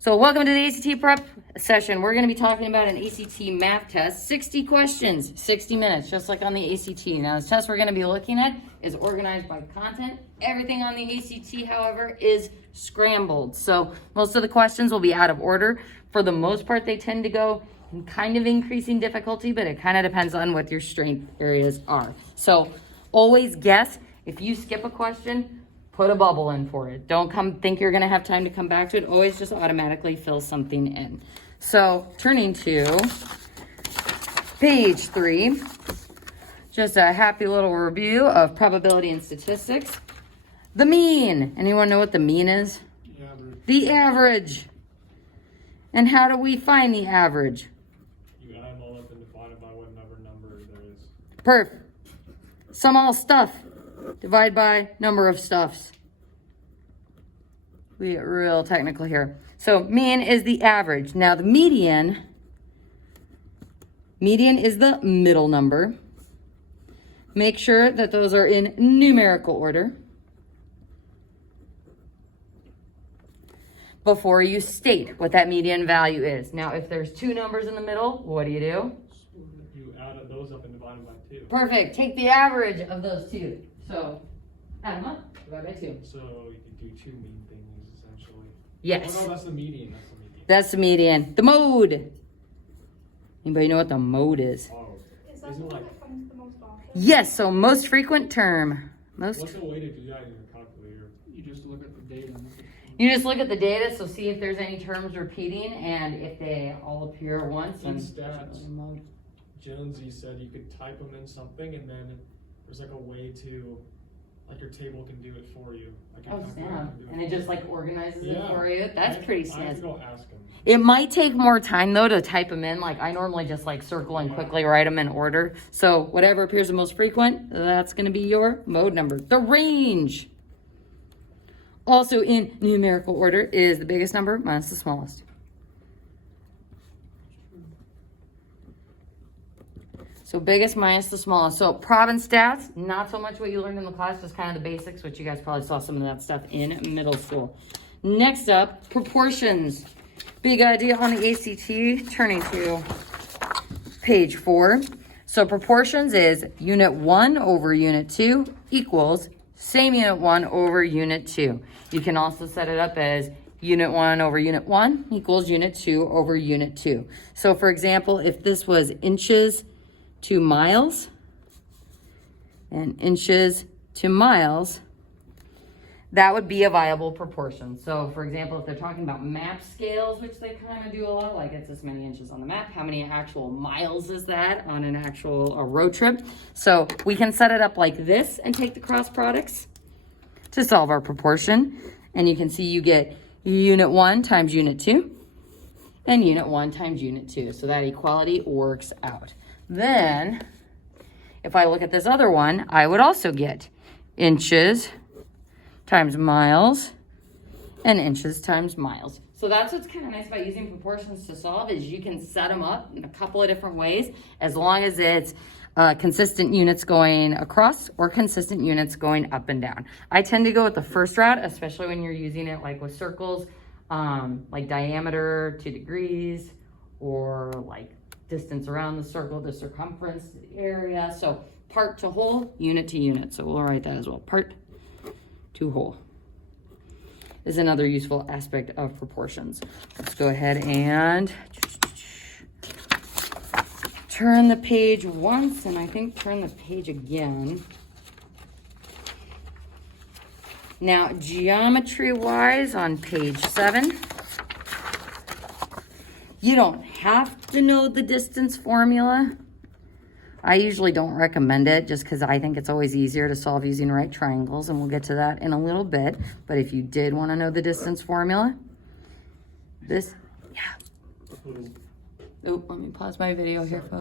So welcome to the ACT prep session. We're going to be talking about an ACT math test. 60 questions, 60 minutes, just like on the ACT. Now, this test we're going to be looking at is organized by content. Everything on the ACT, however, is scrambled. So most of the questions will be out of order. For the most part, they tend to go in kind of increasing difficulty, but it kind of depends on what your strength areas are. So always guess. If you skip a question, put a bubble in for it. Don't think you're gonna have time to come back to it. Always just automatically fill something in. So turning to page 3, just a happy little review of probability and statistics. The mean. Anyone know what the mean is? The average. The average. And how do we find the average? You add them all up and divide it by whatever number there is. Perf. Sum all stuff. Divide by number of stuffs. We get real technical here. So mean is the average. Now the median is the middle number. Make sure that those are in numerical order before you state what that median value is. Now if there's two numbers in the middle, what do? You add those up and divide them by 2. Perfect. Take the average of those two. So add them up, divide by 2. So you could do 2 mean things essentially. Yes. Oh no, that's the median. That's the median. The mode. Anybody know what the mode is? Oh. Is that the one that comes the most often? Yes, so most frequent term. What's the way to do that in your calculator? You just look at the data. You just look at the data, so see if there's any terms repeating and if they all appear at once. In And stats, mode. Jonesy said you could type them in something and then there's like a way to, like your table can do it for you. Like your Oh, calculator snap. can do And it for just you. like organizes it Yeah. for you. That's pretty I have snazzy. to go ask him. It might take more time though to type them in. Like I normally just like circle and quickly write them in order. So whatever appears the most frequent, that's going to be your mode number. The range, also in numerical order, is the biggest number minus the smallest. So biggest minus the smallest. So prob and stats, not so much what you learned in the class, just kind of the basics, which you guys probably saw some of that stuff in middle school. Next up, proportions. Big idea on the ACT, turning to page 4. So proportions is unit 1 over unit 2 equals same unit 1 over unit 2. You can also set it up as unit 1 over unit 1 equals unit 2 over unit 2. So for example, if this was inches to miles and inches to miles, that would be a viable proportion. So for example, if they're talking about map scales, which they kind of do a lot, like it's this many inches on the map, how many actual miles is that on an actual road trip? So we can set it up like this and take the cross products to solve our proportion. And you can see you get unit 1 times unit 2 and unit 1 times unit 2. So that equality works out. Then if I look at this other one, I would also get inches times miles and inches times miles. So that's what's kind of nice about using proportions to solve, is you can set them up in a couple of different ways as long as it's consistent units going across or consistent units going up and down. I tend to go with the first route, especially when you're using it like with circles, like diameter 2 degrees, or like distance around the circle, the circumference, the area. So part to whole, unit to unit. So we'll write that as well. Part to whole is another useful aspect of proportions. Let's go ahead and turn the page once, and I think turn the page again. Now, geometry-wise on page 7, you don't have to know the distance formula. I usually don't recommend it just because I think it's always easier to solve using right triangles, and we'll get to that in a little bit. But if you did want to know the distance formula, this, yeah. Oh, let me pause my video here, folks.